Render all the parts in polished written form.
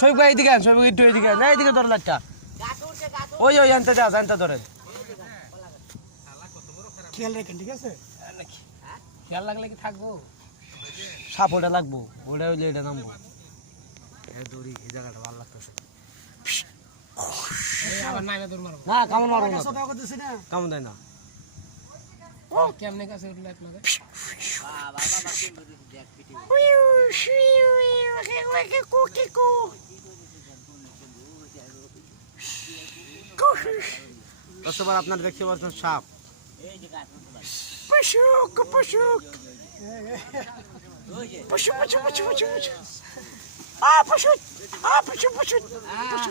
শৈব ভাই এদিকে আন, শৈব একটু এদিকে আন, এইদিকে ধর লাইটটা। ওই ওই আনতে যা, আনতে ধরেন। খেয়াল রাখেন, ঠিক আছে? খেয়াল লাগলে কি থাকবো? সাপ ওটা লাগবো, ওটা হইলে এটা নামবো। দড়ি এই জায়গাটা ভালো লাগতেছে। না কামড় মারবো না, কামড় দেয় না। কেমনে কাছে উঠলে আপনাদের আপনার দেখতে পাচ্ছেন সাপ। পশুক পশুক পশু পশু পশু পশু পশু আ পশু আ পশু পশু পশু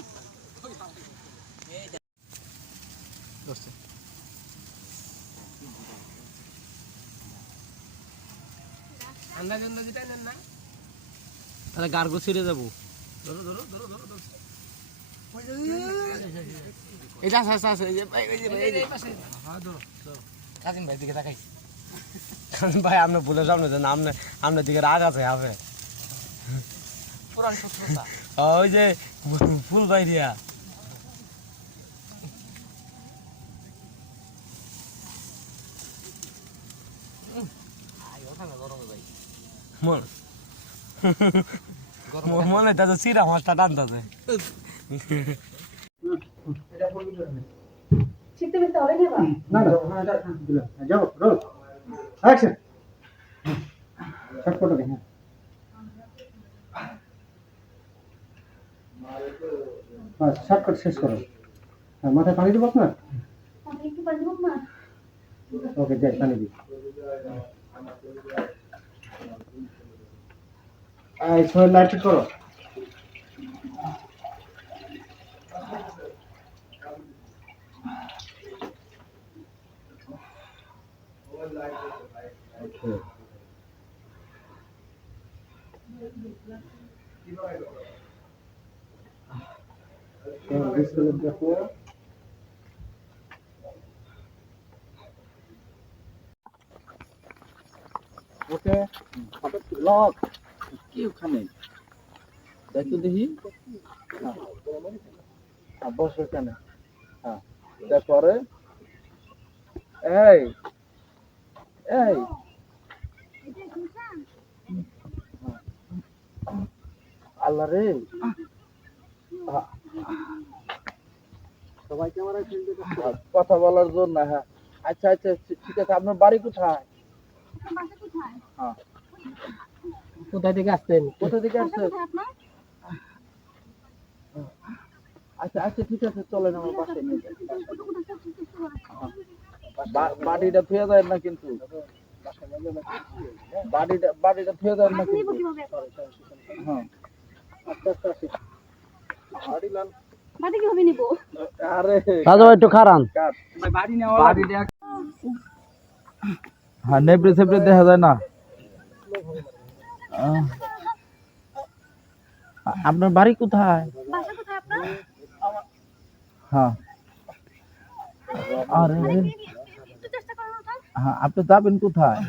দোস্ত আন্দাজ আন্দাজিটা নেন না, তাহলে গার্গো ছিঁড়ে যাবো। ধরো ধরো ধরো ধরো ধরো, এটা আছে আছে আছে, এই যে এই পাশে। হ্যাঁ ধরো ধরো, কাজিম ভাই দিকে তাকাই। কাজিম ভাই আপনি ভুলে সামনে যান, আপনি আপনার দিকে রাগ আছে হবে পুরান শত্রুতা। ওই যে ফুল ভাই দিয়া মনে হইতেছে চিরা মাছটা টানতেছে। শর্টকাট শেষ করো। মাথায় পানি দেবো আপনার? ওকে যাই, পানি দিই। সময় লাইট ঠিক করো। দেখো ওকে লক কি ওখানে দেখো দেখি। বস ওখানে। হ্যাঁ তারপরে এই এই আল্লাহ রে, সবাইকে আমার কথা বলার জন্য। হ্যাঁ আচ্ছা আচ্ছা ঠিক আছে, আপনার বাড়ি কোথায়? হ্যাঁ কোথায় থেকে আসছেন? কোথা থেকে আসছেন? আচ্ছা আচ্ছা ঠিক আছে, চলেন আমার বাসায় নিয়ে যাই। বাড়িটা থুয়ে যায় না কিন্তু, বাড়িটা থুয়ে যায় না কিন্তু। হ্যাঁ আচ্ছা আচ্ছা একটু খারান। হ্যাঁ নেবড়ে সেবড়ে দেখা যায় না। আপনার বাড়ি কোথায়? হ্যাঁ আরে হ্যাঁ আপনি যাবেন কোথায়?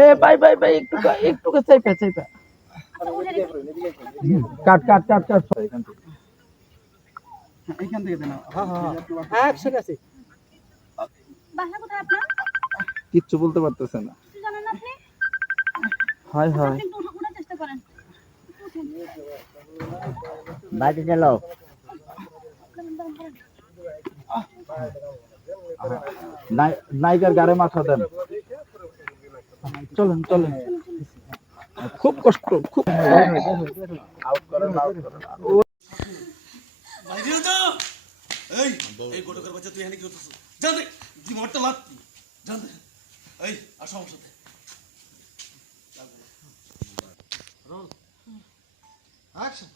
এ ভাই ভাই ভাই একটু একটু চাইপা চাইপা কাট কাট কাট কাট এখান থেকে দেন। হ্যাঁ হ্যাঁ হ্যাঁ ঠিক আছে। বাসা কোথায় আপনার? কিচ্ছু বলতে পারতেছে না। কিছু জানেন আপনি? হয় হয় আপনি ওঠার চেষ্টা করেন। বাইরে চলো। নাইকার গাড়ে মাথা দেন। চলেন চলেন, খুব কষ্ট খুব। আউট করেন আউট করেন। বাইরে তো এই এই গোটকের বাচ্চা তুই এখানে কি করতেছিস? জান দে দি মোটটা লাত্তি জান দে। এই আর সমস্যা দে রোল অ্যাকশন।